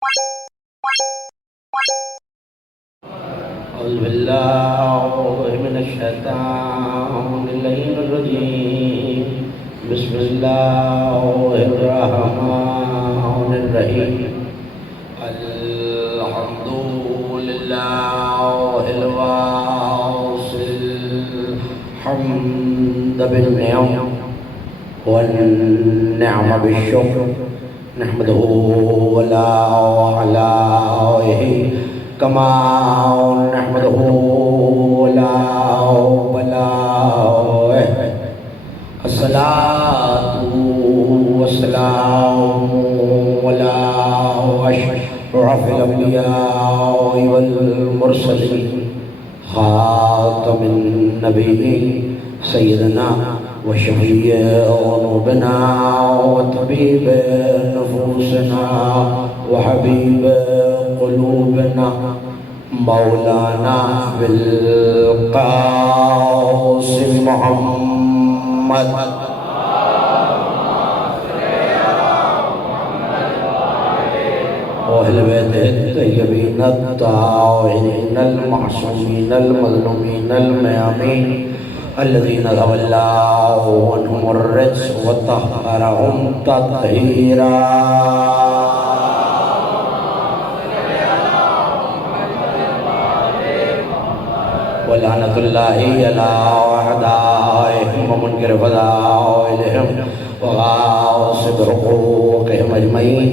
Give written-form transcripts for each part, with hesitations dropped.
أعوذ بالله من الشيطان الرجيم. بسم الله الرحمن الرحيم. الحمد لله الواصل الحمد بالنعم والنعم بالشكر نحمده ولا علائه كما نحمده ولا بلائه. الصلاة والسلام على أشرف الأنبياء والمرسلين خاتم النبيين سيدنا وشفيع ذنوبنا وطبيب نفوسنا وحبيب قلوبنا مولانا بالقاسم محمد وأهل بيته الطيبين الطاهرين المعصومين المظلومين الميامين الذين تولوا عنهم الرجس وطهرهم تطهيرا. ولعنة الله على أعدائهم ومنكر فضائلهم وغاصب حقوقهم أجمعين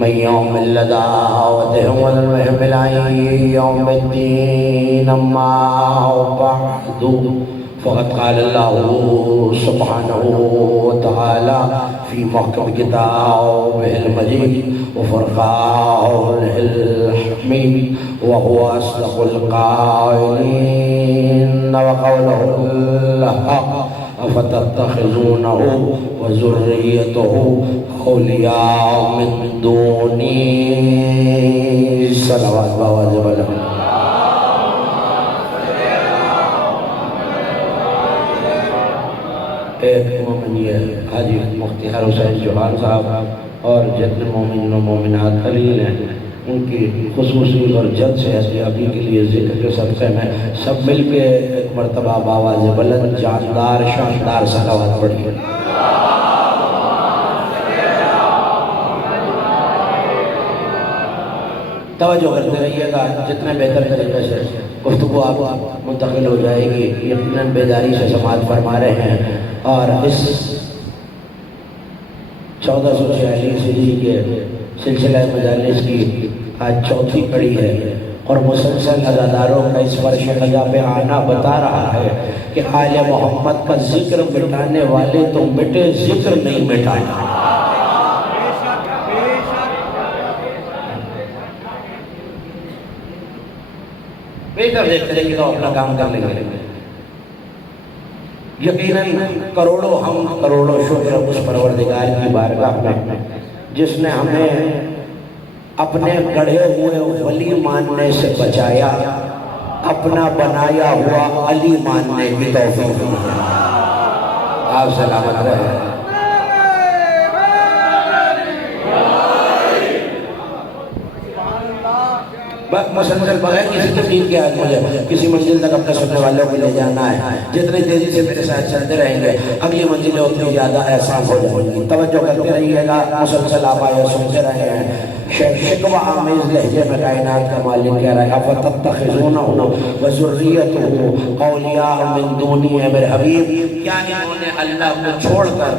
من يوم دعوتهم وذلهم إلى يوم الدين. أما بعد فقد قال الله سبحانه وتعالى في محكم كتابه المجيد وفرقانه الحميد وهو أصدق القائلين وقوله الحق أفتتخذونه وذريته أولياء من دوني صلوات وواجب لهم. ایک مومن یہ حاجی مفتی حسین جوہان صاحب اور جتنے مومن و مومنات خلیل ہیں ان کی خصوصی اور جلد سے احتیاطی کے لیے ذکر کے صدقے میں سب مل کے ایک مرتبہ بآواز بلند جاندار شاندار صلوات پڑھیے. توجہ کرتے رہیے گا، جتنے بہتر طریقے سے گفتگو آپ منتقل ہو جائے گی. یقیناً بیداری سے سماعت فرما رہے ہیں اور اس 1446 ہجری کے سلسلہ مجالس کی آج چوتھی کڑی ہے اور مسلسل عزاداروں کا اس فرش قضا پہ آنا بتا رہا ہے کہ آل محمد کا ذکر مٹانے والے تو مٹے، ذکر نہیں مٹانا. بہتر دیکھتے ہیں کہ تو اپنا کام کر لیں گے. یقیناً کروڑوں ہم کروڑوں شکر اس پروردگار کی بارگاہ میں جس نے ہمیں اپنے گڑھے ہوئے ولی ماننے سے بچایا، اپنا بنایا ہوا علی ماننے کی توفیق دی. آپ سلامت رہے. مسلسل بغیر کسی تقریر کے آج مجھے کسی منزل تک اپنے سننے والوں کو لے جانا ہے. جتنی تیزی سے میرے ساتھ چلتے رہیں گے اگلی منزلیں اتنی زیادہ احسان ہو جائیں گی. توجہ کرتے رہیے گا، مسلسل آپ آئے سنتے رہے ہیں. شکوہ آمیز لہجے میں کائنات کا مالک کہہ رہا ہے افتتخذونہ وذریتہ اولیاء من دونی. ہے میرے حبیب، کیا انہوں نے اللہ کو چھوڑ کر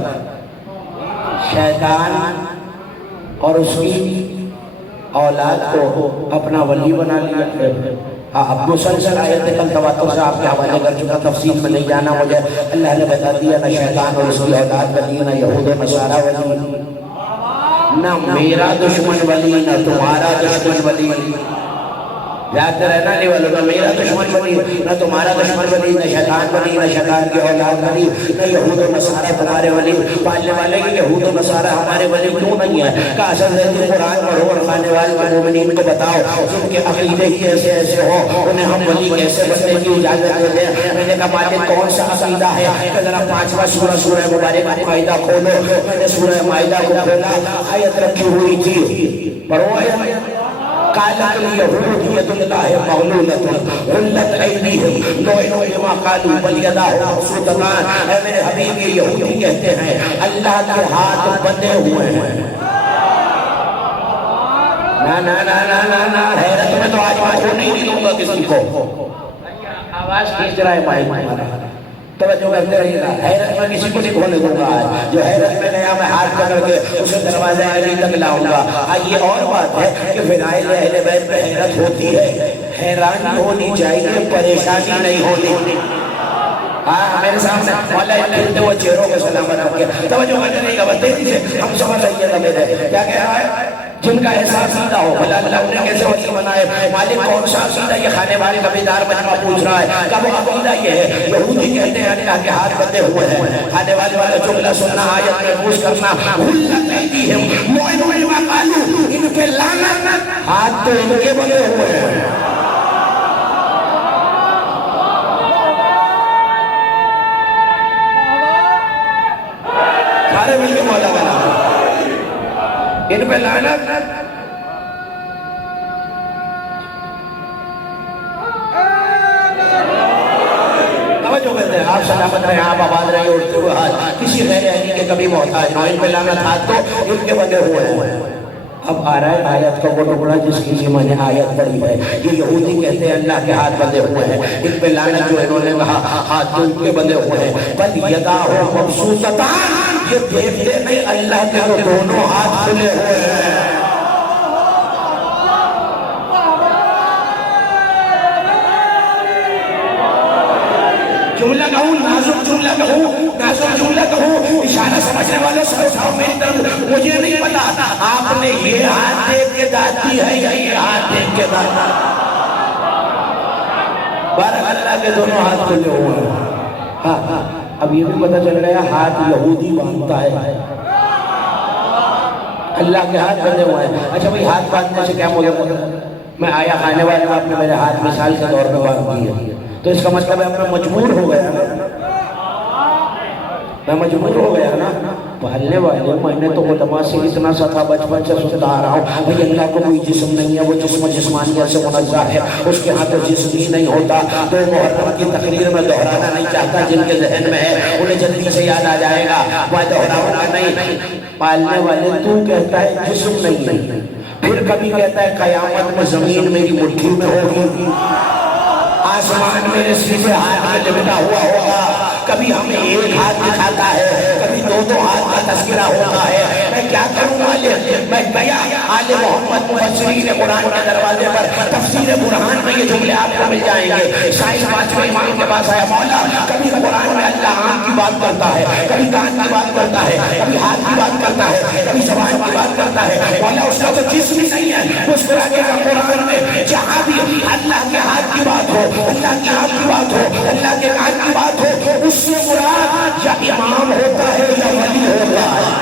شیطان اور اس کی اولاد کو اپنا ولی بنا لیا؟ اب مسلسل آیت کل تواتر سے آپ کے حوالے کر چکا، تفصیل میں نہیں جانا مجھے. اللہ نے بتا دیا نہ شیطان اور اس کی اولاد ولی، نہ یہود و نصارہ ولی، نہ میرا دشمن ولی، نہ تمہارا دشمن ولی. یاد رہنا نہیں والوں نہ میرا دشمن بنی نہ تمہارا دشمن بنی نہ شیطان بنی نہ شیطان کی اولاد بنی نہ یہود و نصارہ تمہارے ولی پالنے والے کی یہود و نصارہ ہمارے ولی کیوں نہیں ہے کہ اصل ہے قرآن پڑھو اور کھانے والے مومنین کو بتاؤ جن کے عقیدے ہی ایسے ایسے ہو انہیں ہم ولی کیسے بننے کی اجازت دیتے ہیں. میں نے کہا مالک کون سا عقیدہ ہے کہ ذرا 5واں سورہ سورہ مبارکہ مائدہ کھولو. میں نے سورہ مائدہ کو کھولا آیت رکھی ہوئی تھی پڑھو آیت قالت اليهود الله مغلولة غلت أيديهم لعنوا بما قالوا بل يداه مبسوطتان. اے میرے حبیب یہ یہودی کہتے ہیں اللہ کے ہاتھ بندے ہوئے ہیں. نا نا نا نا نا نا حیرت میں تو آج بات نہیں دوں گا کسی کو. آواز کھینچ رہا ہے مائک توجہ کرتے رہیے گا. حیرت میں کسی کو نہیں کھولنے دوں گا. آج جو حیرت میں گیا میں ہاتھ پکڑ کے اسے دروازے علی تک لاؤں گا. یہ اور بات ہے کہ فضائل اہل بیت میں حیرت ہوتی ہے. حیرانی ہونی چاہیے پریشانی نہیں ہونی. ہاں میرے سامنے مولا کھلتے ہوئے چہروں کے سلامت رکھ کے توجہ کرتے رہیے گا. بس تیزی سے ہم سمجھ رہیے گا میرے کیا کہہ رہا ہے. جن کا احساس سیدھا ہو بھلا اللہ نے کیسے ولی بنائے. مالک کون سا عقیدہ یہ کھانے والے کبیدار مجمع پوچھ رہا ہے. کب عقیدہ یہ ہے یہودی کہتے ہیں اللہ کے ہاتھ بندے ہوئے ہیں. کھانے والے والا جملہ سننا آیت میں پوچھ کرنا غلت ایدیہم لعنوا بما قالوا ان پہ لعنت. ہاتھ تو ان کے بندے ہوئے ہیں. سارے مل کے مولا بنا ان پہ لعنت. توجہ کرتے ہیں آپ سلامت رہے آپ آباد رہے اڑتے ہوئے ہاتھ کسی غیر اہلی کے کبھی محتاج نہ ان پہ لعنت. ہاتھ تو ان کے بندے ہوئے ہیں. اب آ رہا ہے آیت کا وہ ٹکڑا جس کی جی میں نے آیت پڑھی ہے. یہ یہودی کہتے ہیں اللہ کے ہاتھ بندے ہوئے ہیں. ان پہ لعنت جو انہوں نے کہا ہاتھ تو ان کے بندے ہوئے ہیں. بل یداہ مبسوطتان یہ دیکھتے نہیں اللہ کے دونوں ہاتھ کھلے ہوئے ہیں. جملہ کہوں نازک جملہ کہوں نازک جملہ کہوں اشارہ سمجھنے والے سمجھاؤ میری طرف. مجھے نہیں پتا آپ نے یہ ہاتھ دیکھ کے داد دی ہے یا یہ ہاتھ دیکھ کے داد دی. بارہ اللہ کے دونوں ہاتھ کھلے ہوئے ہیں. ہاں ہاں اب یہ بھی پتہ چل رہا ہے ہاتھ یہودی باندھتا ہے اللہ کے ہاتھ بندے ہوئے ہیں. اچھا بھئی ہاتھ باندھنے سے کیا مطلب. میں آیا کھانے والے آپ نے میرے ہاتھ مثال کے طور پہ باندھ دی ہے تو اس کا مطلب ہے میں مجبور ہو گیا نا. میں مجبور ہو گیا نا. پہلنے والے میں نے تو علماء سے اتنا سا تھا بچپن سے سنتا آ رہا ہوں بھئی اللہ کو کوئی جسم نہیں ہے وہ جسم جسمانیت سے منزہ ہے. اس کے ہاتھ جسم ہی نہیں ہوتا. تو محرم کی تقریر میں دہرانا نہیں چاہتا. جن کے ذہن میں ہے انہیں جلدی سے یاد آ جائے گا. میں دہراؤں گا نہیں. پالنے والے تو کہتا ہے جسم نہیں. پھر کبھی کہتا ہے قیامت میں زمین میری مٹھی میں ہوگی آسمان میرے سیدھے ہاتھ میں لپٹا ہوا ہوگا. کبھی ہمیں ایک ہاتھ دکھاتا ہے کبھی دو ہاتھ کا تذکرہ ہوتا ہے. میں کیا کروں عالم. میں گیا آل محمد مفسرین قرآن کے دروازے پر تفسیر برہان میں یہ جملے آپ کو مل جائیں گے. شاہد پانچویں امام کے پاس آیا مولا کبھی قرآن میں اللہ آنکھ کی بات کرتا ہے کبھی کان کی بات کرتا ہے کبھی ہاتھ کی بات کرتا ہے کبھی زبان کی بات کرتا ہے. مولا اس کا تو جسم ہی نہیں ہے. اس طرح کے قرآن میں جہاں بھی اللہ کے ہاتھ کی بات ہو اللہ کی آنکھ کی بات ہو اللہ کے کان کی بات ہو اس سے مراد یا امام ہوتا ہے یا ولی ہوتا ہے.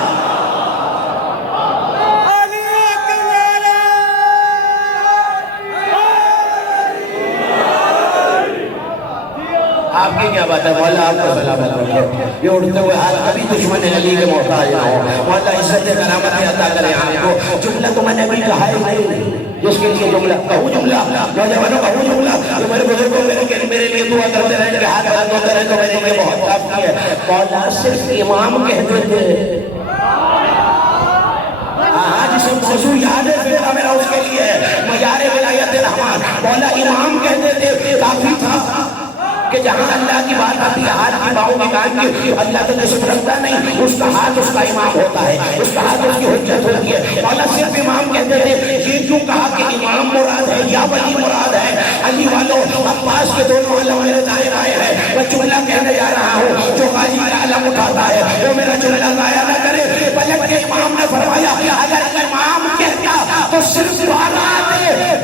آپ کی کیا بات ہے مولا آپ کو سلامت رکھے. یہ اڑتے ہوئے ہاتھ کبھی دشمن علی کے محتاج نہ ہو. مولا عزت کرامت عطا کرے آپ کو. جملہ تو میں نے بھی کہا ہی نہیں جس کے لیے جملہ کہوں جملہ نوجوانوں کہوں جملہ جو میرے بزرگوں میرے لیے دعا کرتے رہے کہ ہاتھ ہوتے رہے تو میرے لیے بہت کافی ہے. مولا صرف امام کہتے تھے. جسے موضوع یاد ہے پھر میرا اس کے لیے مجار ولایت رحمان مولا امام کہتے تھے کافی تھا کہ جہاں اللہ کی بات آتی ہے ہاتھ کی باؤں کی کان کی اللہ تو جسم رکھتا نہیں. اس کا ہاتھ اس کا امام ہوتا ہے. اس کا ہاتھ اس کی حجت ہوتی ہے. مولا صرف امام کہتے تھے. یہ کیوں کہا کہ امام مراد ہے یا ولی مراد ہے. علی والوں عباس کے دونوں علم میرے دائیں آئے ہیں. میں جملہ کہنے جا رہا ہوں جو غازی کا علم اٹھاتا ہے وہ میرا جملہ ضائع نہ کرے. بلکہ امام نے فرمایا اگر امام کہتا تو صرف بارات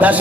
10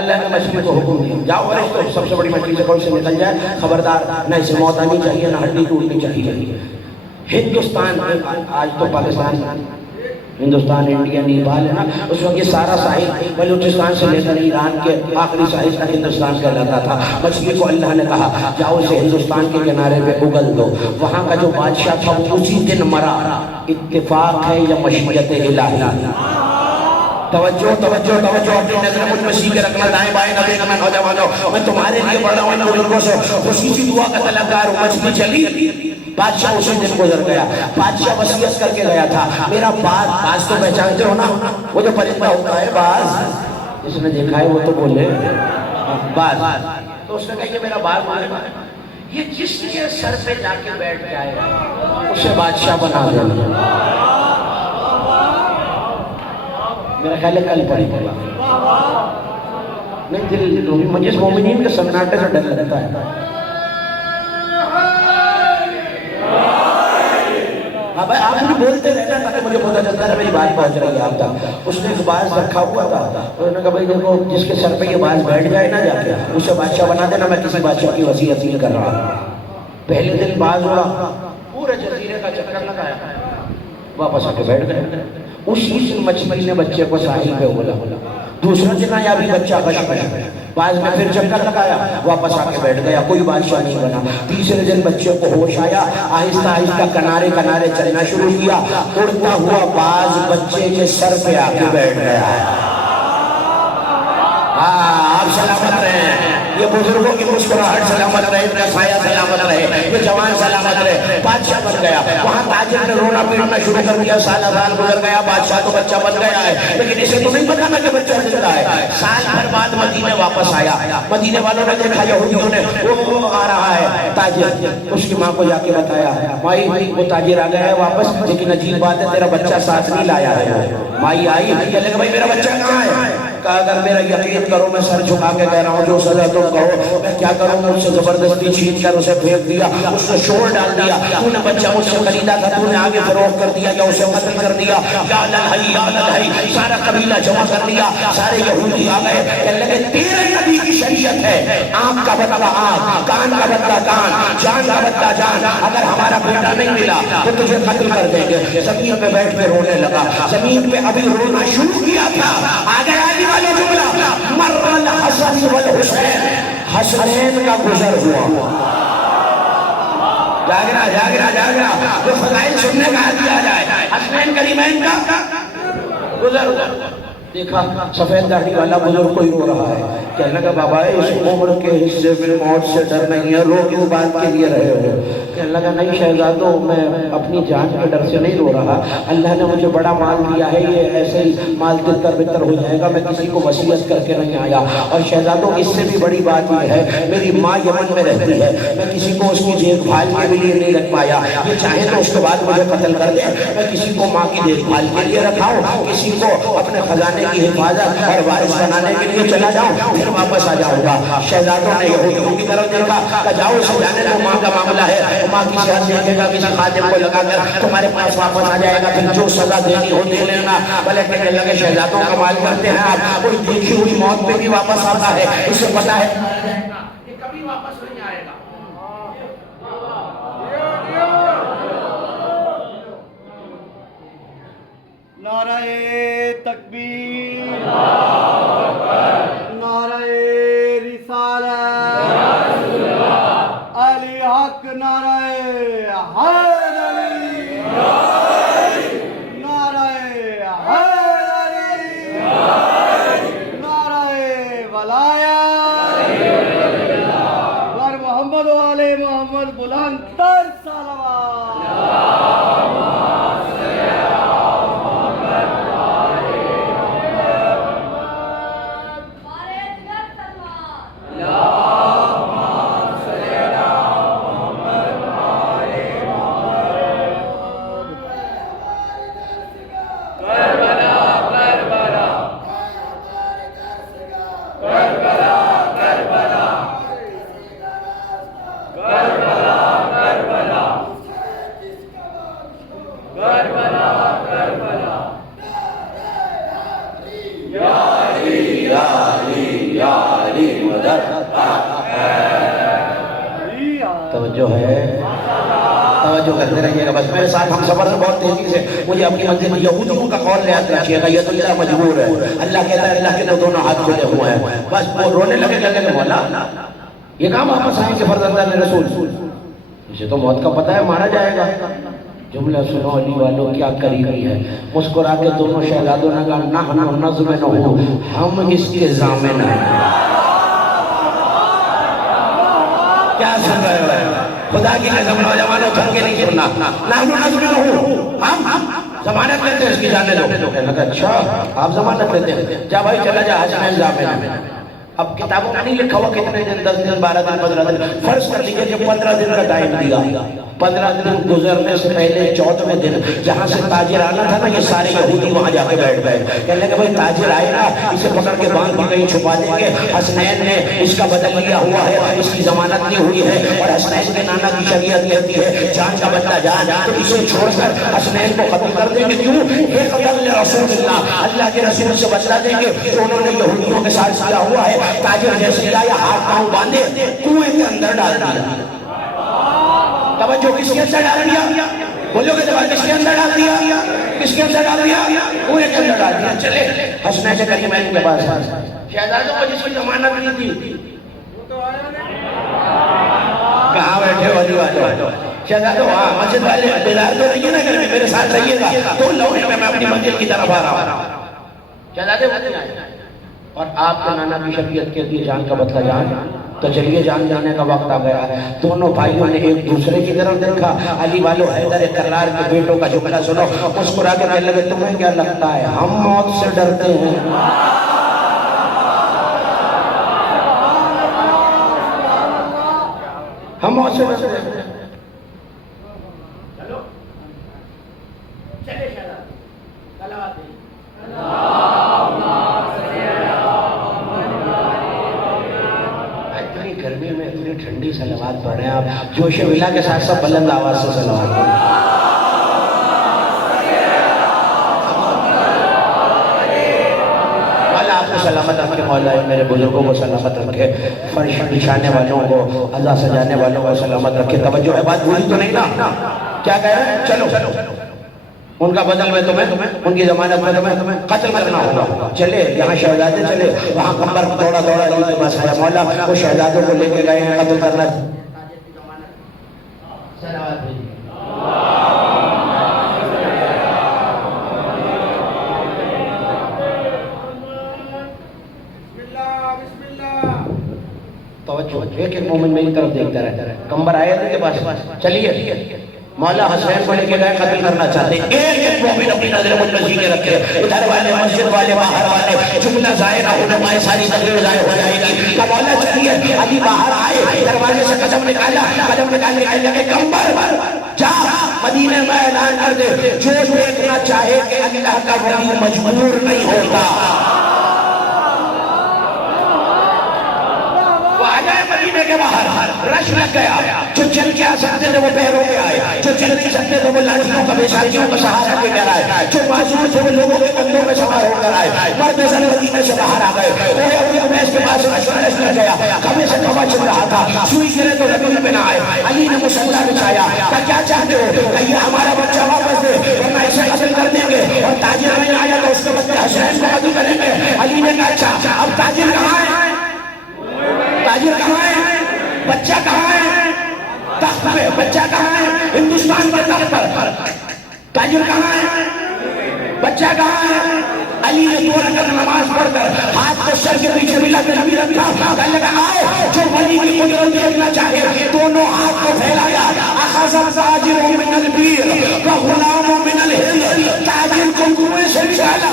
اللہ نے مچھلی کو حکم دیا جاؤ فرشتو سب سے بڑی مچھلی سے کوئی سے نکل جائے خبردار نہ اسے موت آنی چاہیے نہ ہڈی ٹوٹنی چاہیے. ہندوستان آج تو پاکستان ہندوستان انڈیا نیپال ہے نا اس وقت یہ سارا ساحل بلوچستان سے لے کر ایران کے آخری ساحل تک ہندوستان کہلاتا تھا. مچھلی کو اللہ نے کہا جاؤ اسے ہندوستان کے کنارے پہ اگل دو. وہاں کا جو بادشاہ تھا وہ اسی دن مرا. اتفاق ہے یا مشیت الہی؟ توجہ توجہ توجہ اپنی نظر مجھ میں سیکھے رکھنا دائیں بائیں نبی میں نوجوانوں میں تمہارے لیے پڑھ رہا ہوں ان بزرگوں سے خصوصی دعا کا طلبگار ہوں. مچھلی چلی بادشاہ اسی دن گزر گیا. بادشاہ وصیت کر کے گیا تھا میرا باز تو پہچانتے ہو نا وہ جو پرندہ ہوتا ہے باز جس نے دیکھا ہے وہ تو بولے باز. تو اس نے کہا کہ میرا باز مارے یہ جس کے سر پہ جا کے بیٹھ جائے اسے بادشاہ بنا دے. میرا خیال ہے کل پڑھی پڑا نہیں دل مجلس مومنین کے سناٹے سے ڈر لگتا ہے. ہاں بھائی آپ مجھے بولتے رہنا تاکہ مجھے پتہ چلتا ہے میری بات پہنچ رہی ہے آپ تک. اس نے ایک باز رکھا ہوا تھا انہوں نے کہا بھائی دیکھو جس کے سر پہ یہ باز بیٹھ جائے نا جا کے اسے بادشاہ بنا دینا. میں کسی بادشاہ کی وصیت نہیں کر رہا. پہلے دن باز اڑا پورے جزیرے کا چکر لگایا واپس آ کے بیٹھ گئے. اسی دن مچھلی نے بچے کو ساحل پہ اگلا. دوسرا دن آیا بھی بچہ بچ گیا. باز نے پھر چکر لگایا واپس آ کے بیٹھ گیا. کوئی بادشاہ نہیں بنا. تیسرے دن بچے کو ہوش آیا آہستہ آہستہ کنارے کنارے چلنا شروع کیا. اڑتا ہوا باز بچے کے سر پہ آ کے بیٹھ گیا. آپ سلامت رہے. یہ بزرگوں کی مسکراہٹ سلامت رہے. اتنا سایہ سلامت رہے. یہ جوان سلامت رہے. بادشاہ بن گیا. وہاں تاجر نے رونا پیٹنا شروع کر دیا. سال گزر گیا. بادشاہ تو بچہ بن گیا ہے لیکن اسے تو نہیں پتا کہ بچہ زندہ ہے. سال بھر بعد مدینے واپس آیا. مدینے والوں نے دیکھا یہودیوں نے وہ آ رہا ہے تاجر. اس کی ماں کو جا کے بتایا مائی وہ تاجر آ گیا ہے واپس لیکن عجیب بات ہے تیرا بچہ ساتھ نہیں لایا ہے. مائی آئی کہنے کہ بھائی میرا بچہ کہاں ہے؟ کہا اگر میرا یقین کرو میں سر جھکا کے کہہ رہا ہوں جو سزا تم کہو میں کیا کروں. مجھ سے زبردستی چھین کر اسے پھینک دیا. اس نے شور ڈال دیا تو نے بچہ مجھ سے خریدا تھا تو نے آگے فروخت کر دیا یا اسے قتل کر دیا. یا للہی یا للہی سارا قبیلہ جمع کر دیا. سارے یہودی آ گئے کہنے لگے تیرے نبی کی شریعت ہے آنکھ کا بدلہ آنکھ کان کا بدلہ کان جان کا بدلہ جان. اگر ہمارا بیٹا نہیں ملا تو تجھے قتل کر دیں گے. زمین پہ بیٹھ کے رونے لگا. زمین پہ ابھی رونا شروع کیا تھا آگے آگے والے جملہ مر الحسن والحسین حسنین کا گزر ہوا. جاگرہ جاگرہ جاگرہ جو فضائل سننے کا حد دیا جائے. حسنین کریمین کا گزر ہوا. دیکھا سفید داڑھی والا بزرگ کوئی رو رہا ہے. کہنے لگا بابا اس عمر کے حصے میں موت سے ڈر نہیں ہے رو کس بات کے لیے رہے ہو؟ کہنے لگا نہیں شہزادو میں اپنی جان کے ڈر سے نہیں رو رہا. اللہ نے مجھے بڑا مال دیا ہے یہ ایسے ہی مال تر بتر ہو جائے گا. میں کسی کو وصیت کر کے نہیں آیا. اور شہزادو اس سے بھی بڑی بات یہ ہے میری ماں یمن میں رہتی ہے. میں کسی کو اس کی دیکھ بھال کے لیے نہیں رکھ پایا. یہ چاہے تو اس کے بعد مجھے قتل کر دے. میں کسی کو ماں کی دیکھ بھال کے لیے رکھا ہوں کسی کو اپنے خزانے کی حفاظت اور وارث بنانے کے لیے چلا جاؤں پھر واپس آ جاؤں گا. شہزادوں نے یہودیوں کی طرف دیکھا کہ جاؤ اسے جانے دو ماں کا معاملہ ہے. ماں کی صحت دیکھے گا کسی خادم کو لگا کر تمہارے پاس واپس آ جائے گا. پھر جو سزا دینی ہو دے لینا. بھلے کہنے لگے شہزادوں کا مال کرتے ہیں آپ کوئی دیکھی ہوئی موت پہ بھی واپس آتا ہے. اسے پتا ہے یہ کبھی واپس نہیں آئے گا. نعرہ تکبیر نعرہ رسالت علی حق نعرہ حیدری نعرہ حیدری نعرہ ولایت ور محمد و آل محمد بلند تر صلوات. توجہ ہے، توجہ کرتے رہیے گا بس میرے ساتھ ہم سفر میں بہت تیزی سے مجھے اپنی منزل یہودیوں کا قول یاد رکھیے گا، یہ تو اللہ مجبور ہے، اللہ کہتا ہے اللہ کے تو دونوں ہاتھ کھلے ہوئے ہیں، بس وہ رونے لگے کہنے لگے مولا یہ کام واپس آئیں کہ فرزند اللہ رسول، اسے تو موت کا پتہ ہے مارا جائے گا۔ جملہ سنو علی والوں کیا قریبی ہے، مسکرا کے دونوں شہزادوں نے کہا نحن نضمنہ، ہم اس کے ضامن ہیں۔ کیا سن رہے ہو؟ خدا کی قسم نوجوانوں تھم کے نہیں سننا، نحن نضمنہ، ہم ضمانت لیتے ہیں اس کی جانے دو۔ کہنے لگا اچھا آپ ضمانت لیتے ہیں، جا بھائی چلا جا حسنین ضامن ہے۔ اب کتابوں میں نہیں لکھا ہوا کتنے دن، 10 دن 12 دن 15 دن، فرض کر لیجیے کہ 15 دن کا ٹائم دیا، 15 دن گزرنے سے پہلے 14ویں دن جہاں سے تاجر آنا تھا نا یہ سارے یہودی وہاں جا کے بیٹھ گئے، کہنے لگے بھائی تاجر آئے گا اسے پکڑ کے باندھ کے کہیں چھپا دیں گے، حسنین نے اس کا بدل لیا ہوا ہے، اس کی ضمانت نہیں ہوئی ہے اور حسنین کے نانا کی شریعت کہتی ہے جان کا بدلہ جان، تو اسے چھوڑ کر حسنین کو قتل کر دیں گے، کیوں؟ یہ قتل رسول اللہ کے رسول سے بدلہ دیں گے، تو انہوں نے یہودیوں کے ساتھ کیا ہوا ہے، تاجر جیسے آیا ہاتھ پاؤں باندھے کنویں کے اندر ڈال دیا۔ توجہ کس کے اندر ڈال دیا؟ بولو کہ جواب کس کے اندر ڈال دیا؟ کس کے اندر ڈال دیا؟ کنویں کے اندر ڈال دیا۔ چلے حسنین کریمین کے پاس شہزادوں کو جس کی ضمانت نہیں تھی کہاں بیٹھے علی والے شہزادوں، ہاں مسجد والے بیدار تو رہیے نا گھر میں، میرے ساتھ رہیے گا، تو لوہے میں اپنی منزل کی طرف آ رہا ہوں۔ شہزادے اور آپ کے نانا کی شریعت کے لیے جان کا بدلہ جان، تو چلیے جان جانے کا وقت آ گیا ہے۔ دونوں بھائیوں نے ایک دوسرے کی طرف دیکھا، علی والو حیدر کرار کے بیٹوں کا جملہ سنو، مسکرا کے کہنے لگے تمہیں کیا لگتا ہے ہم موت سے ڈرتے ہیں؟ ہم موت سے ڈرتے ہیں؟ گرمی میں اتنی ٹھنڈی صلوات پڑھ رہے ہیں آپ، جوش ولا کے ساتھ سب بلند آواز سے صلوات پڑھ رہے ہیں۔ مولا آپ کو سلامت رکھے، مولا میرے بزرگوں کو سلامت رکھے، فرش بچھانے والوں کو، عزا سجانے والوں کو سلامت رکھے۔ توجہ ہے، بات بھولی تو نہیں نا؟ کیا کہہ رہے ہیں؟ چلو ان کا بدل میں تمہیں، ان کی ضمانت میں تمہیں قتل کرنا ہوگا۔ چلے یہاں شہزادے چلے، وہاں کمبر دوڑا دوڑا علی کے پاس آیا، مولا وہ شہزادوں کو لے کے گئے ہیں قتل کرنا۔ توجہ، ایک ایک مومن میری طرف دیکھتا رہتا ہے، کمبر آئے ان کے پاس، چلیے مولا حسین کو لے کے گئے، قتل کرنا چاہتے ہیں، ایک ایک مومن اپنی نظر متوجہ کے رکھے، ادھر والے مسجد والے باہر والے، جملہ ظاہر ہونے والے ساری تقریر ظاہر ہو جائے گی کہ مولا چلیے علی باہر آئے، دروازے سے قدم نکالا، قدم نکالنے کے لگے کمبر جا مدینے میں اعلان کر دے جو دیکھنا چاہے کہ اللہ کا ولی مجبور نہیں ہوتا، وہ آ جائے مدینے کے باہر۔ رش لگ گیا، جو چل کے آ سکتے تھے وہ پیروں کے آئے، جو چل نہیں سکتے تھے وہ لاٹھیوں کا بیساریوں کا سہارا لے کر آئے، جو معذور تھے وہ لوگوں کے کندھوں میں سوار ہو کر آئے، مرد زن مدینے سے باہر آ گئے۔ اس کے پاس رش لگ گیا، کبھی سے کبا چل رہا تھا، سوئی گرے تو زمین پہ نہ آئے، علی نے مصلی بچھایا، کیا چاہتے ہو کہ یہ ہمارا بچہ واپس دے ورنہ اسے قتل کر دیں گے، اور تاجر نہیں آیا تو اس کے بدلے حسین کو قتل کریں گے۔ علی نے کہا اچھا اب تاجر کہاں ہے؟ تاجر کہاں ہے؟ بچہ کہاں ہے؟ تخت پہ بچہ کہاں ہے؟ ہندوستان کے تخت پر تاجر کہاں ہے؟ بچہ کہاں ہے؟ علی نے 2 رکعت نماز پڑھ کر ہاتھ کو سر کے پیچھے ملا کے نبی رکھا، کہنے لگا آئے جو ولی کی قدرت دیکھنا چاہے، دونوں ہاتھ کو پھیلایا، اخذ تاجر من البیر و غلام من الہند، تاجر کو کنویں سے نکالا،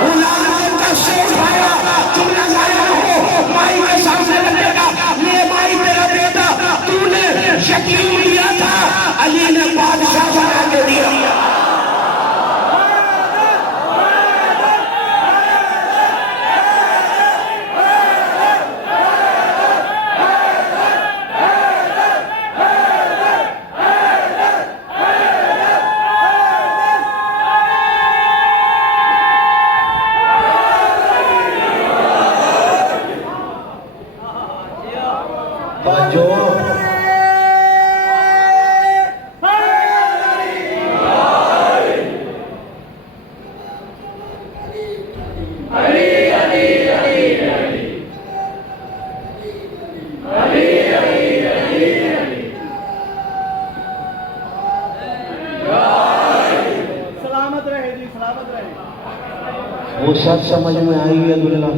غلام کا سر اٹھایا، جملہ ظاہر ہو مائی کے سامنے رکھے گا، یہ مائی تیرا بیٹا تو نے یتیم دیا تھا، علی نے بادشاہ بنا کے دیا۔ وہ سچ سمجھ میں آئی ہے دلہا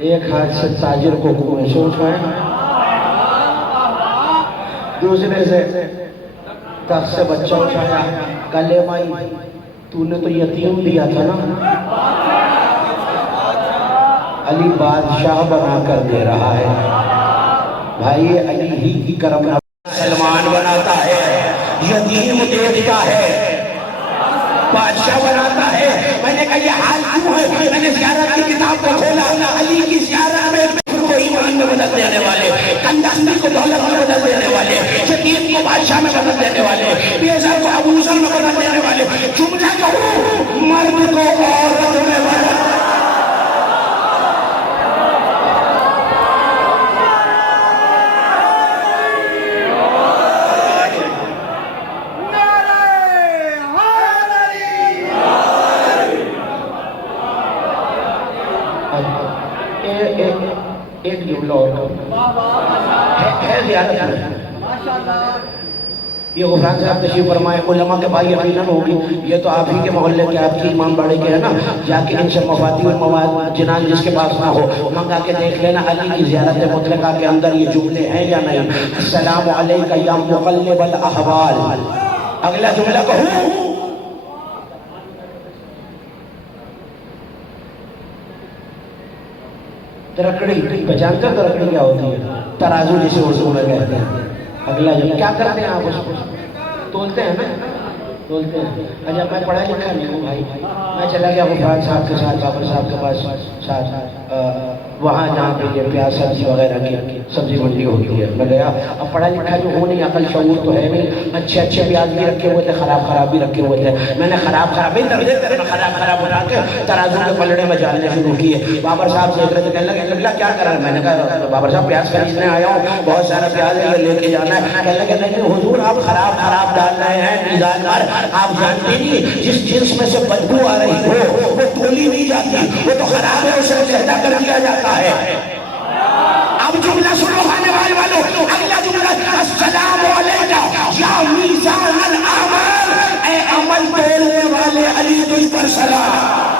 ایک ہاتھ سے تاجر کو کنویں سے اٹھائے دوسرے سے تخت سے بچہ اٹھایا کلے مائی تو نے تو یتیم دیا تھا نا علی بادشاہ بنا کر دے رہا ہے بھائی علی ہی کی کرم سلمان بناتا ہے یتیم دیکھتا ہے بادشاہ بناتا ہے میں نے کہا یہ حال کیوں ہے میں نے زیارت کی کتاب کو کھولا علی کی زیارت میں کو ایمان میں بدل دینے والے کندستی کو دولت میں بدل دینے والے یتیم کو بادشاہ میں بدل دینے والے بیزار کو ابوذر میں بدل دینے والے جملہ کہوں مرد کو عورت میں بدل ایک جملہ اور ہے زیادہ یہ غفران صاحب تشریف فرمائے علماء کے بھائی یقیناً ہوگی یہ تو آپ ہی کے محلے کے آپ کی امام باڑے کے ہے نا جا کے ان سے مفاتیح المواد جنان جس کے پاس نہ ہو منگا کے دیکھ لینا علی کی زیارت مطلقہ کے اندر یہ جملے ہیں یا نہیں السلام علیکہ یا مقلب الاحوال اگلا جملہ کہوں ترکڑی پہچانتے ہو ترکڑی کیا ہوتی ہے ترازو جسے اردو میں کہتے ہیں اگلا جب کیا کرتے ہیں آپ اس کو تولتے ہیں نا تولتے ہیں اچھا میں پڑھا لکھا نہیں ہوں بھائی میں چلا گیا غفران صاحب کے ساتھ بابر صاحب کے پاس ساتھ وہاں جہاں پہ یہ پیاز سبزی وغیرہ کی سبزی منڈی ہوتی ہے میں گیا اب پڑھا لکھا جو ہو نہیں عقل شعور تو ہے نہیں اچھے اچھے پیاز بھی رکھے ہوئے تھے خراب بھی رکھے ہوئے تھے میں نے خراب بنا کے ترازو کے پلڑے میں ڈالنے شروع کیے بابر صاحب سے کہنے لگے کیا کر رہا ہے میں نے کہا بابر صاحب پیاز خریدنے آیا ہوں بہت سارا پیاز ہے یہ لے کے جانا ہے کہنے لگے نہیں حضور آپ خراب ڈال رہے ہیں میزاندار آپ جانتے نہیں جس جنس میں سے بدبو آ رہی ہو وہ تولی نہیں جاتی وہ تو خراب ہے اسے علیحدہ کر دیا جاتا ہے اب جملہ سنو کھانے والوں اگلا جملہ السلام علیکہ یا میزان الاعمال اے عمل تولنے والے علی تجھ پر سلام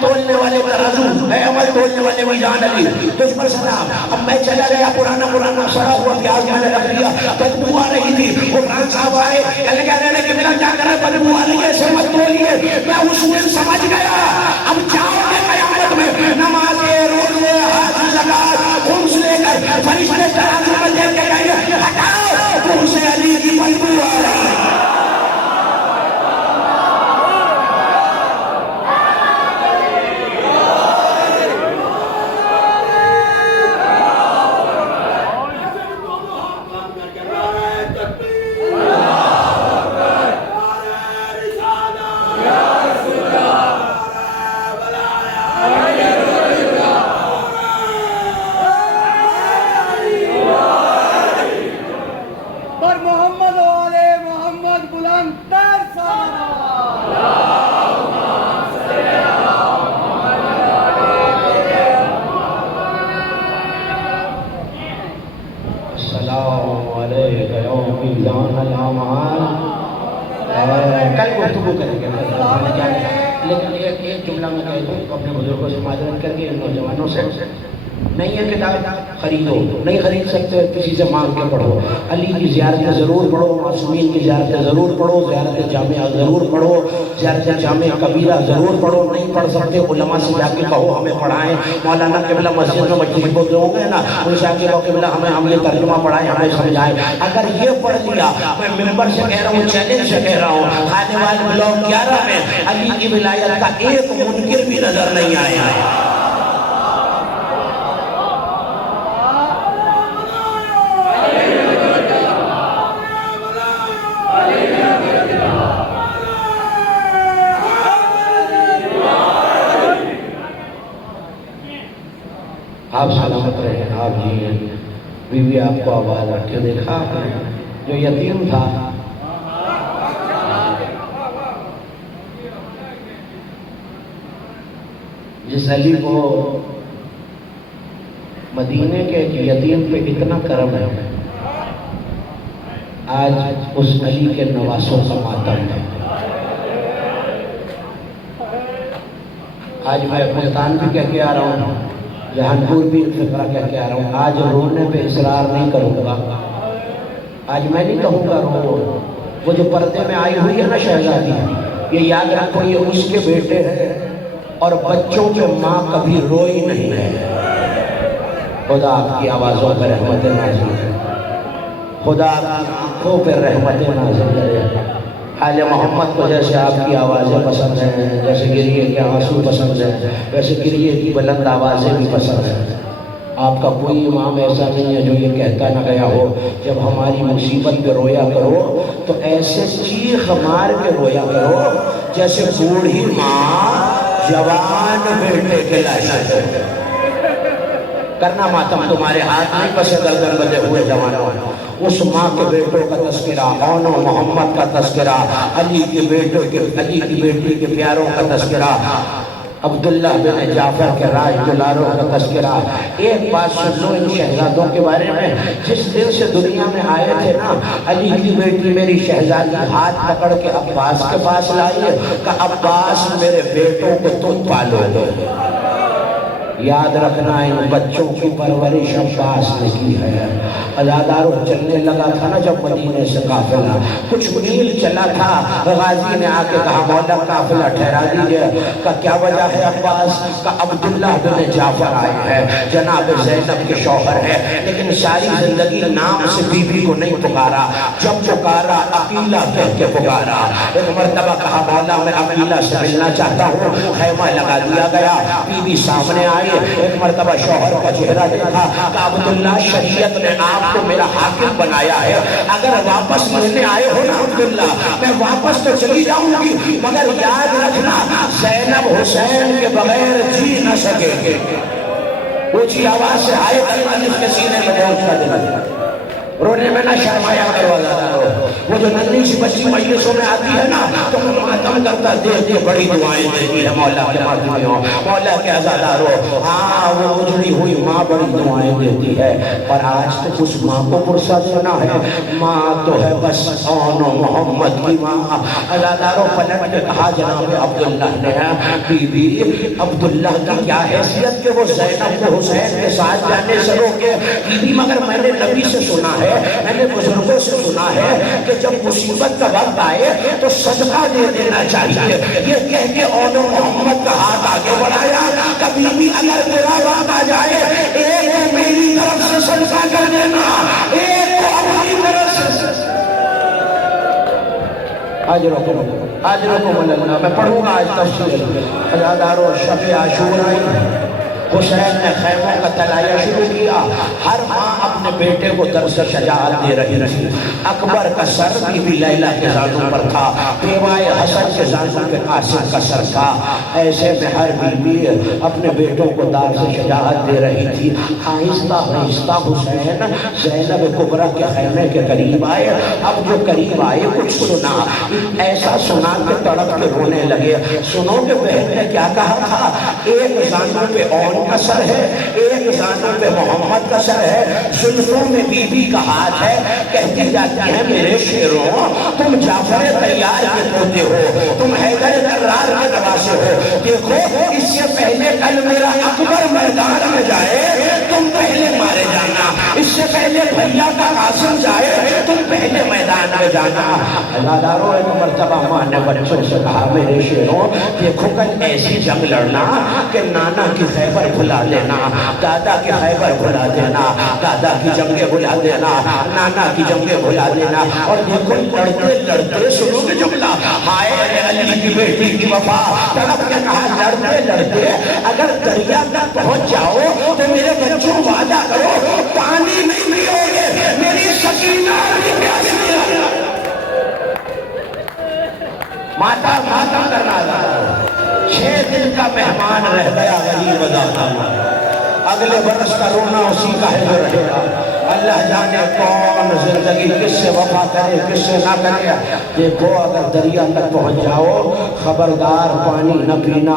تولنے والے ترازو اے عمل تولنے والے میزان علی تجھ پر سلام اب میں چلا گیا پرانا سڑا ہوا پیاز میں نے رکھ لیا بدبو آ رہی تھی غفران صاحب آئے کہنے لگے کہ میرا کیا کرا بدبو آ رہی ہے اسے مت تولیے میں اس دن سمجھ گیا اب جاؤ گے قیامت میں نمازیں روزے حج زکات خمس لے کر فرشتے ترازو میں دے کے کہیں گے ہٹاؤ تم سے علی کی بدبو آ رہی ہے کل گفتگو کریں گے لیکن ایک جملہ میں کہہ دوں اپنے بزرگوں سے معذرت کر کے ان نوجوانوں سے نہیں یہ کتاب خریدو نہیں خرید سکتے کسی سے مانگ کے پڑھو علی کی زیارتیں ضرور پڑھو معصومین کی زیارتیں ضرور پڑھو زیارت جامعہ ضرور پڑھو زیارت جامعہ کبیرہ ضرور پڑھو نہیں پڑھ سکتے علماء سے جا کے کہو ہمیں پڑھائیں مولانا قبلہ مسجد میں مجید کو جو ہوں گے نا ان سے آگے قبلہ ہمیں یہ ترجمہ پڑھائیں ہمیں سمجھائیں اگر یہ پڑھ لیا میں منبر سے کہہ رہا ہوں چیلنج سے کہہ رہا ہوں خانے والے بلاک 11 میں علی کی ولایت کا ایک منکر بھی نظر نہیں آیا ہے آپ سلامت رہے آپ جیئے بیوی آپ کو آواز رکھ کے دیکھا جو یتیم تھا جس علی کو مدینے کے ایک یتیم پہ اتنا کرم ہے، آج اس علی کے نواسوں کا ماتم ہے۔ آج میں ملتان بھی کہہ کے آ رہا ہوں، جہانپور بھی فکرہ کہہ کے آ رہا ہوں، آج رونے پہ اصرار نہیں کروں گا، آج میں نہیں کہوں گا رو۔ وہ جو پردے میں آئی ہوئی ہے نا شہزادی، یہ یاد رکھو یہ اس کے بیٹے ہیں اور بچوں کے ماں کبھی روئی نہیں ہے۔ خدا آپ کی آوازوں پر رحمت نازل کرے، خدا آپ کی آنکھوں پر رحمت نازل کرے۔ آل محمد کو جیسے آپ کی آوازیں پسند ہیں، جیسے گریے کے آنسو پسند ہیں، ویسے گریے کی بلند آوازیں بھی پسند ہیں۔ آپ کا کوئی امام ایسا نہیں ہے جو یہ کہتا نہ گیا ہو جب ہماری مصیبت پہ رویا کرو تو ایسے چیخ مار کے رویا کرو جیسے بوڑھی ماں جوان بیٹے کے لائے۔ کرنا ماتم تمہارے ہاتھ نہیں، پس گردن بدے ہوئے جوانوں، اس ماں کے بیٹوں کا تذکرہ، اون و محمد کا تذکرہ، علی کی بیٹی کے پیاروں کا تذکرہ، عبداللہ بن جعفر کے راج دلاروں کا تذکرہ۔ ایک بات سن لو ان شہزادوں کے بارے میں، جس دن سے دنیا میں آئے تھے نا، علی کی بیٹی میری شہزادی ہاتھ پکڑ کے عباس کے پاس لائی کہ عباس میرے بیٹوں کو تم پالو گے۔ یاد رکھنا ان بچوں کی پرورش عباس نے کی ہے۔ عزاداروں چلنے لگا تھا نا جب مدینے سے قافلہ، کچھ میل چلا تھا، غازی نے آ کے کہا مولا قافلہ ٹھہرا دیجئے، کہ کیا وجہ ہے عباس؟ کہ عبداللہ بن جعفر آئے ہیں، جناب زینب کے شوہر ہے، لیکن ساری زندگی نام سے بی بی کو نہیں پکارا، جب پکارا عقیلہ کہہ کے پکارا۔ ایک مرتبہ کہا مولا میں عقیلہ سے ملنا چاہتا ہوں، خیمہ لگا دیا گیا، بی بی سامنے آئی، ایک مرتبہ شوہر کا چہرہ دیکھا کہ عبداللہ شریعت نے آپ کو میرا حاکم بنایا ہے، اگر واپس ملنے آئے ہو نا عبداللہ میں واپس تو چلی جاؤں گی، مگر یاد رکھنا زینب حسین کے بغیر جی نہ سکے گے۔ اونچی آواز سے آئے علی کے سینے میں پہنچ کر دینا، رونے میں نہ شرمایا کرو عزادارو۔ وہ جو ننھی سی بچی مجلسوں میں آتی ہے نا تو ماتم کرتا دیکھ کے بڑی دعائیں دیتی ہے مولا کے ماتمیوں، مولا کے عزادارو۔ ہاں وہ اجڑی ہوئی ماں بڑی دعائیں دیتی ہے، پر آج تو اس ماں کو فرصت دینا ہے، ماں تو ہے بس اون و محمد کی ماں۔ عزادارو پلٹ کے کہا جناب عبداللہ نے، بی بی عبداللہ کی کیا حیثیت کہ وہ زینب کو حسین کے ساتھ جانے سے روکے؟ بی بی مگر میں نے نبی سے سنا ہے، میں نے بزرگوں سے سنا ہے کہ جب مصیبت کا وقت آئے تو صدقہ دے دینا چاہیے۔ یہ کہہ کے اون و محمد کا ہاتھ آگے بڑھایا، کبھی بھی اگر میرا وقت آ جائے ایک کو میری طرف سے صدقہ کر دینا، ایک کو اپنی طرف سے۔ اجرکم اللہ، میں پڑھوں گا آج تفسیر۔ عزادارو شب عاشوراء حسین نے خیموں کا تلایہ شروع کیا، ہر ماں اپنے بیٹے کو درس شجاعت دے رہی تھی۔ اکبر کا سر بی بی لیلہ کے زانوں پر تھا، بیوائے حسن کے زانوں پہ قاسم کا سر تھا۔ ایسے میں ہر بی بی اپنے بیٹوں کو درس شجاعت دے رہی تھی۔ آہستہ آہستہ حسین زینب کبریٰ کے خیمے کے قریب آئے۔ اب جو قریب آئے کچھ سنا، ایسا سنا کہ تڑپ کے رونے لگے۔ سنو کہ بہن نے کیا کہا تھا؟ ایک زانوں پہ اون کا سر ہے، ایک زانوں پہ محمد کا سر ہے، زلفوں میں بی بی کا ہاتھ ہے، کہتی جاتی ہے میرے شیروں تم جعفر طیار کے پوتے ہو، تم حیدر کرار کے نواسے ہو۔ دیکھو اس سے پہلے کل میرا اکبر میدان میں جائے تم پہلے مارے جانا، اس سے پہلے بھیا کا قاسم جائے تم پہلے میدان میں جانا۔ عزادارو ایک مرتبہ ماں نے بچوں سے کہا میرے شیروں دیکھو کل ایسی جنگ لڑنا کہ نانا کی خیبر بھلا دینا، دادا کی خیبر بھلا دینا، دادا کی جنگیں بھلا دینا، نانا کی جنگیں بھلا دینا۔ اور دیکھو لڑتے لڑتے سنو کہ جملہ، ہائے علی کی بیٹی کی وفا، تڑپ کے کہا لڑتے لڑتے اگر دریا تک پہنچ جاؤ تو میرے بچوں وعدہ کرو پانی نہیں پیو گے، میری سکینہ نہیں پیاس نہیں۔ ماتا کرنا تھا، 6 دن کا مہمان رہ گیا غریب عزادہ، اگلے برس کا رونا اسی کا ہے جو رہے گا۔ اللہ جانے کون زندگی کس سے وفا کرے کس سے نہ کرے. دیکھو اگر دریا تک پہنچ جاؤ خبردار پانی نہ پینا.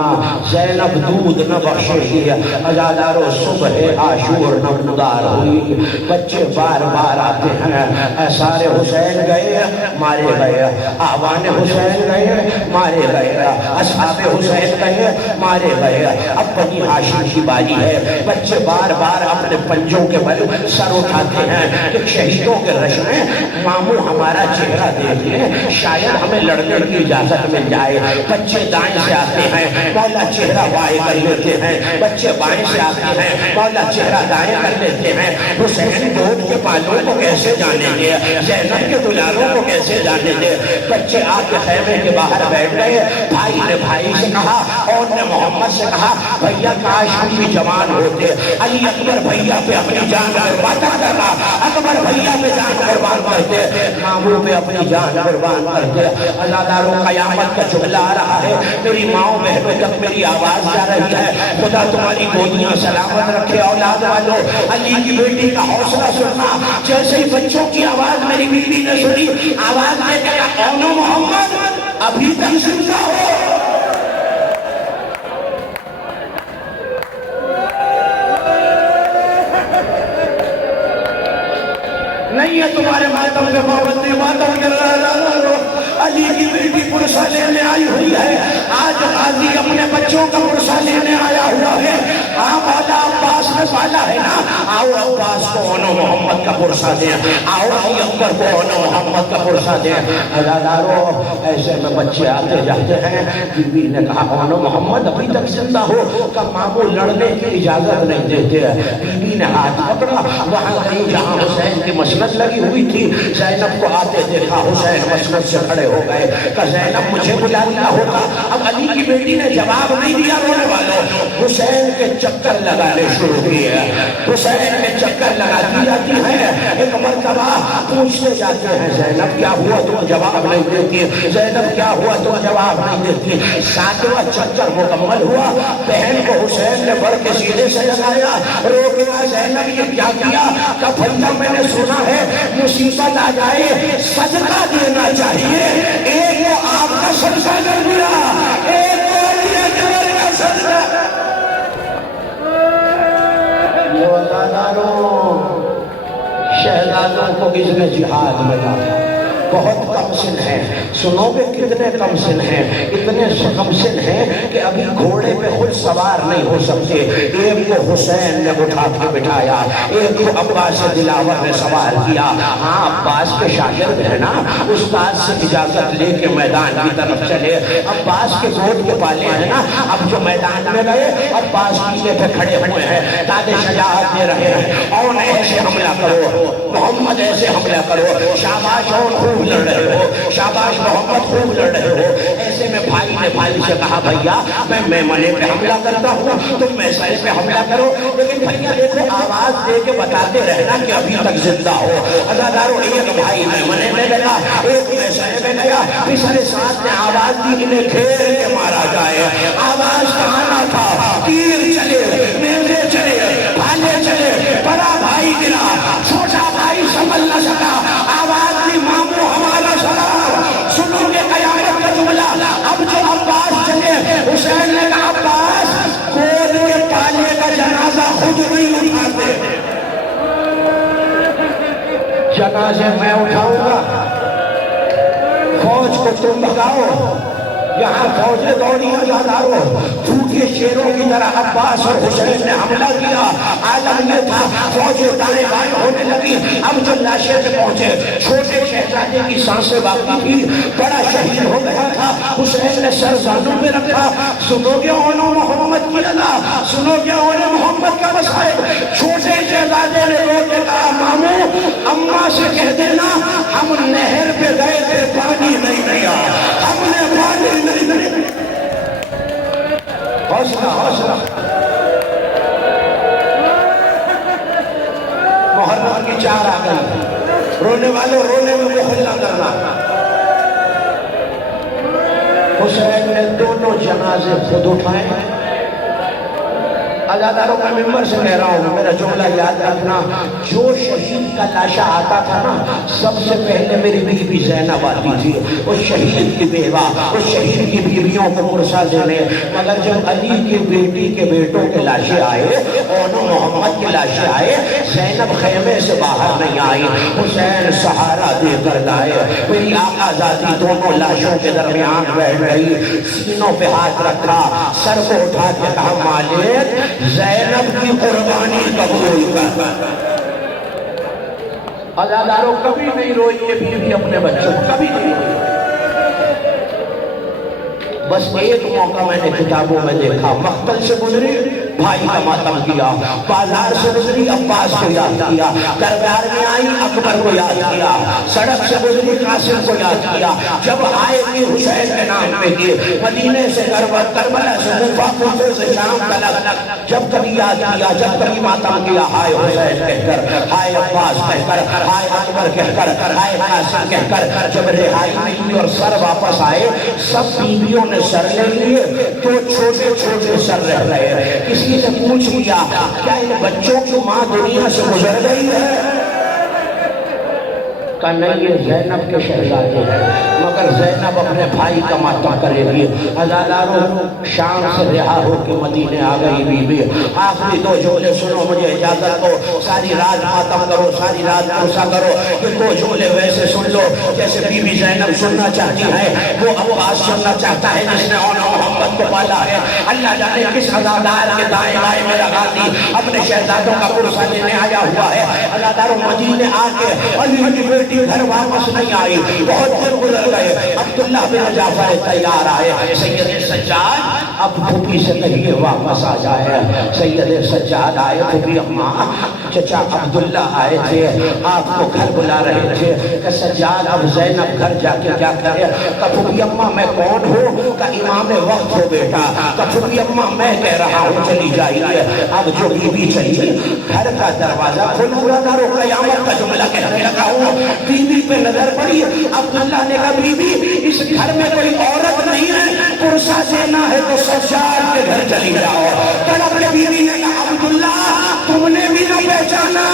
زینب دودھ نہ بخشے گی. عزادارو صبح عاشور نمودار ہوئی. بچے بار بار آتے ہیں. سارے حسین گئے مارے گئے. آوان حسین گئے مارے گئے. اصحاب حسین گئے مارے گئے. اب بنی ہاشم کی باری ہے. بچے بار بار اپنے پنجوں کے بل سر اٹھاتے ہیں کہ شہیدوں کے رش میں ماموں ہمارا چہرہ دیکھ لیں شاید ہمیں لڑنے کی اجازت مل جائے. بچے دائیں سے آتے ہیں مولا چہرہ بائیں کر لیتے ہیں. بچے بائیں سے آتے ہیں مولا چہرہ دائیں کر لیتے ہیں. حسین دودھ کے پالوں کو کیسے جانے گے. زینب کے دلالوں کو کیسے جانے دے. بچے آ کے خیمے کے باہر بیٹھ گئے. بھائی نے بھائی سے کہا اور نے محمد سے کہا بھیا کاش ہم بھی جوان ہوتے. علی اکبر بھیا پہ اپنی جان قربان کرنا. اکبر بھیا پہ جان قربان کرتے. ماموں پہ اپنی جان قربان کرتے. عزاداروں قیامت کا چغلا آ رہا ہے. میری ماؤں بہنوں تک میری آواز جا رہی ہے. خدا تمہاری گودیاں سلامت رکھے اولاد والو. علی کی بیٹی کا حوصلہ سننا. جیسے ہی بچوں کی آواز میری بیوی نے سنی آواز میں کہا کون ہو محمد ابھی تک زندہ ہو. نہیں ہے تمہارے ماتم کے پابندی ماتم کے علی کی بیٹی پرسہ لینے آئی ہوئی ہے. آج غازی اپنے بچوں کا پرسہ لینے آیا ہوا ہے. ہاں مولا عباس نے پالا ہے نا. آؤ عباس کو انو محمد کا پرسہ دیں. آؤ علی اکبر کو انو محمد کا پرسہ دیں. عزادارو ایسے میں بچے آتے جاتے ہیں. بی بی نے کہا انو محمد ابھی تک زندہ ہو. کہ ماموں لڑنے کی اجازت نہیں دیتے. بی بی نے ہاتھ پکڑا وہاں کہیں جہاں حسین کی مسند لگی ہوئی تھی. زینب کو آتے دیکھا حسین مسند سے کھڑے ہو گئے. کہ زینب مجھے بلا لیا ہوگا. اب علی کی بیٹی نے جواب نہیں دیا. رونے والوں حسین کے چکر لگانے شروع کیے. حسین کے چکر لگاتی جاتی ہے. ایک مرتبہ پوچھتے جاتے ہیں زینب کیا ہوا تم جواب نہیں دیتی. زینب کیا ہوا تم جواب نہیں دیتی. 7واں چکر مکمل ہوا. بہن کو حسین نے بڑھ کے سینے سے لگایا. رو گیا زینب یہ کیا کیا. کہ بھیا میں نے سنا ہے مصیبت آ جائے صدقہ دینا چاہیے. ایک کو آپ کا صدقہ کر دیا. ایک کو علی اکبر کا صدقہ. یہ وزاداروں شہزادوں کو اس میں جہاد ملا. بہت کم سن ہیں. سنو گے کتنے کم سن ہیں. اتنے کم سن ہیں کہ ابھی گھوڑے پہ خود سوار نہیں ہو سکتے. ایک کو حسین نے اٹھا کے بٹھایا. ایک کو عباس دلاور نے سوار کیا. ہاں عباس کے شاگرد ہیں نا. استاد سے اجازت لے کے میدان کی طرف چلے. عباس کے گود کے پالے ہیں نا. اب جو میدان میں گئے عباس پیچھے پہ کھڑے ہوئے ہیں. داد شجاعت دے رہے ہیں. اور ایسے حملہ کرو محمد ایسے حملہ کرو. شاباش اور خوب لڑ رہے ہو. شاباش محمد خوب لڑ رہے ہو. ایسے میں بھائی نے بھائی سے کہا بھیا میں میمنے پہ حملہ کرتا ہوں تم میسرے پہ حملہ کرو. لیکن بھیا دیکھو آواز دے کے بتاتے رہنا کہ ابھی تک زندہ ہو. عزادارو ایک بھائی میمنے میں گیا ایک میسرے میں گیا. پچھلے ساتھ نے آواز دی انہیں گھیر کے مارا جائے. آواز کہانا تھا. تیر چلے میرے چلے بھالے چلے. بڑا بھائی گرا چھوٹا بھائی سنبھل نہ سکا. آواز دی ماموں ہمارا سلام. سنو گے قیامت کا جملہ. اب جو عباس چلے حسین نے کہا عباس گود کے پالے کا جنازہ خود نہیں اٹھاتے. جنازے میں اٹھاؤں گا. فوج کو تم بتاؤ. یہاں فوجیں دوڑی عزاداروں بھوکے شیروں کی طرح عباس اور حسین نے حملہ کیا. عالم یہ تھا فوجیں دائیں بائیں ہونے لگی. اب جو لاشیں پہ پہنچے چھوٹے شہزادے کی سانسیں باقی تھی. بڑا شہید ہو گیا تھا. حسین نے سر زانوں پہ رکھا. سنو گے انو محمد کی ادا. سنو گے انو محمد کا مسائل. چھوٹے شہزادے نے رو کے کہا ماموں اماں سے کہہ دینا ہم نہر پہ گئے تھے پانی نہیں لیا. ہم نے پانی نہیں. حوصلہ حوصلہ. محرم کی 4 آ گئی. رونے والے رونے میں بخل نہ کرنا. حسین نے دونوں جنازے خود اٹھائے. عزاداروں کا ممبر سے کہہ رہا ہوں، میرا جملہ یاد رکھنا، جو شہید کا لاشا آتا تھا نا، سب سے پہلے میری بیوی زینب آتی تھی، اس شہید کی بیوہ، اس شہید کی بیویوں کو پرسا دینے، مگر جب علی کی بیٹی کے بیٹوں کے لاشے آئے اور محمد کے لاشے آئے، زینب خیمے سے باہر نہیں آئی، حسین سہارا دے کر لائے، میری آقا ذاتی دونوں لاشوں کے درمیان بیٹھ گئی، سینوں پہ ہاتھ رکھا، سر کو اٹھا کے کہا مالک زینب کی قربانی قبول کر۔ عزاداروں کبھی نہیں روئی یہ بیوی اپنے بچوں کو، کبھی نہیں روئی۔ بس ایک موقع میں نے کتابوں میں دیکھا، مقتل سے گزری بھائی کا ماتم کیا، بازار سے گزری عباس کو یاد کیا، دربار میں آئی اکبر کو یاد کیا، سڑک سے گزری قاسم کو یاد کیا، جب آئے گی حسین کے نام پہ کی، مدینے سے کربلا سے کوفہ، کوفے سے شام تلک، جب کبھی یاد کیا، جب کبھی ماتم کیا، ہائے حسین کہہ کر، ہائے عباس کہہ کر، ہائے اکبر کہہ کر، ہائے قاسم کہہ کر، جب رہائی ملی اور سر واپس آئے، سب بیویوں نے سر لے لیے، تو چھوٹے چھوٹے سر رہ رہے، کسی سے پوچھ لیا کیا ان بچوں کی ماں دنیا سے گزر گئی ہے؟ کہ نہیں یہ زینب کے شہزادے ہیں، مگر زینب اپنے بھائی کا ماتم کرے گی۔ عزاداروں شام سے رہا ہو کے مدینے آ گئی بیوی، آخری دو جملے سنو، مجھے اجازت دو، ساری رات ماتم کرو، ساری رات پرسا کرو، کہ دو جملے ویسے سن لو جیسے بی بی زینب سننا چاہتی ہے، وہ عباس سننا چاہتا ہے جس نے اون محمد کو پالا ہے۔ اللہ جانے کس عزادار کے دائیں بائیں میرا غازی اپنے شہزادوں کا پرسا لینے آیا ہوا ہے۔ عزاداروں مدینے آ کے علی کی بیٹی گھر واپس نہیں آئی، بہت دن گزر گئے، عبداللہ بن جعفر تیار آئے، سید سجاد اب پھوپھی سے کہیے واپس آ جائے، سید سجاد آئے، پھوپھی اماں چچا عبداللہ آئے تھے، آپ کو گھر بلا رہے تھے، کہ سجاد اب زینب گھر جا کے کیا کرے؟ کہ پھوپھی اماں میں کون ہوں؟ کہ امام وقت ہو بیٹا۔ کہ پھوپھی اماں میں کہہ رہا ہوں چلی جائیے۔ اب جو بی بی چلی، گھر کا دروازہ کھول، پورا دارو قیامت کا جملہ کہنے لگا ہوں، بی بی پہ نظر پڑی، عبداللہ نے کہا بی بی اس گھر میں کوئی عورت نہیں ہے، پرسا دینا ہے تو سجاد کے گھر چلی جاؤ۔ پھر اپنے بی بی نے کہا عبداللہ تم نے بھی نہ پہچانا۔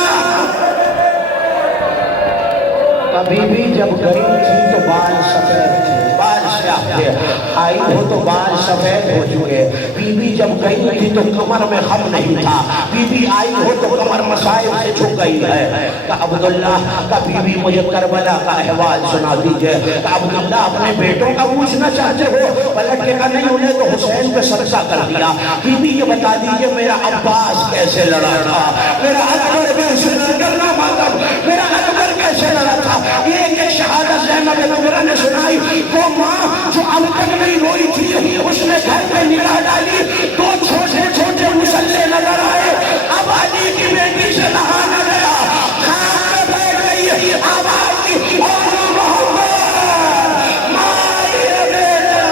بی بی جب گئی تھی تو بال سفید تھے، بال سیاہ تھے، آئی ہو تو بال سفید ہو چکے، بی بی جب گئی تھی تو کمر میں خم نہیں تھا، بی بی آئی ہو تو کمر مسائل سے چھک گئی ہے۔ کہ عبداللہ کا بی بی مجھے کربلا کا احوال سنا دیجئے۔ کہ عبداللہ اپنے بیٹوں کا پوچھنا چاہتے ہو؟ پلٹ کے کہا نہیں، انہیں تو حسین پہ صدقہ کر دیا۔ بی بی یہ بتا دیجئے میرا عباس کیسے لڑا تھا، میرا اکبر کیسے لڑا ماتم، میرا اکبر کیسے لڑا تھا۔ یہ شہادت زینب کبریٰ نے سنائی، وہ ماں جو اب تک نہیں روئی تھی، اس نے گھر پہ نگاہ ڈالی، دو چھوٹے چھوٹے مسلے نظر آئے، اب علی کی بیٹی سے نہانا گیا، خان میں بیٹھ گئی، آواز کی اور محمد مائی بیٹا۔